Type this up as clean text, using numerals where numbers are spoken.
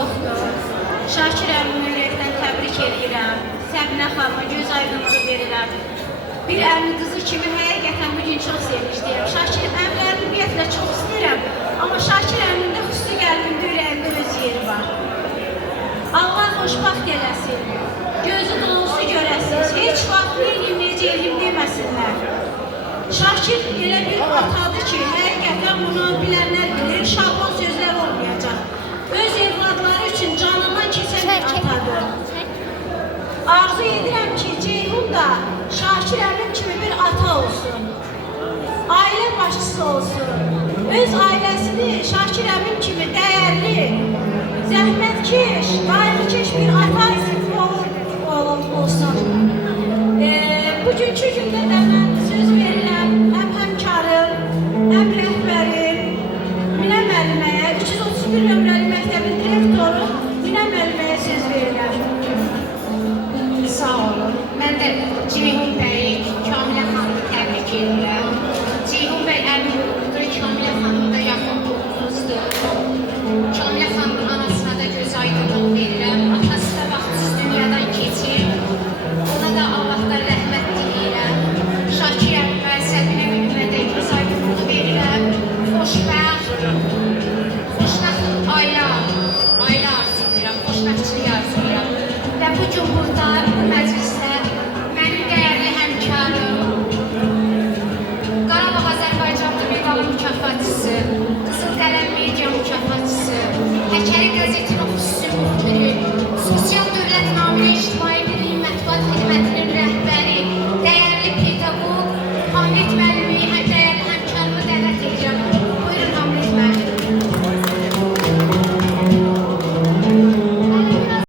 yoxdur. Şakir əmimi ürəkdən təbrik edirəm. Səbinə xanıma göz aydınlığı verirəm. Bir əmin qızı kimi həqiqətən bugün çox sevinçliyəm. Şakir əmlərini ümumiyyətlə çox istəyirəm. Amma Şakir əmində xüsusi qəlbimdə, ürəyimdə öz yeri var. Allah xoşbaxt eləsin. Gözü dolusu görəsiniz. Heç vaxt neyim, necə eləyim deməsinlər. Şakir elə bir atadır ki, həqiqətən bunu bilənlər bilir. Şablon sözlər olmayacaq. Öz evladları üçün canından keçən bir atadır. Arzu edirəm ki, Ceyhun da Şakir əmin kimi bir ata olsun. Ailə başçısı olsun. Öz ailəsini Şakir əmin kimi dəyərli, zəhmətkeş, qayğıkeş bir ata olsun. Bugünkü gündə də mən söz verirəm həm həmkarım, həm rəhbərim, Minə müəlliməyə, 331 nömrəli məktəbin direktoru Minə müəlliməyə söz verirəm. Sağ olun. Mən də Ceyhun bəyi, Kamilə xanımı təbrik edirəm. Ceyhun bəy əmin olubdur, Kamilə xanım da yaxın qohumuzdur. Kamilə xanımın anasına da göz aydınlıq verirəm. Atası da vaxtsız dünyadan keçir. Ona da Allahdan rəhmət diləyirəm. Şakir əmimə, Səbinə müəllimə də göz aydınlıq verirəm. Xoşbəxt, xoşbəxt ailə arzulayıram, xoşbəxtçilik arzulayıram. Və bugün burada, bu məclisdə mənim dəyərli həmkarım, Qarabağ Azərbaycanlı medalı mükafatçısı, Qızıl Qələm media mükafatçısı, Həkəri qəzetinin xüsusi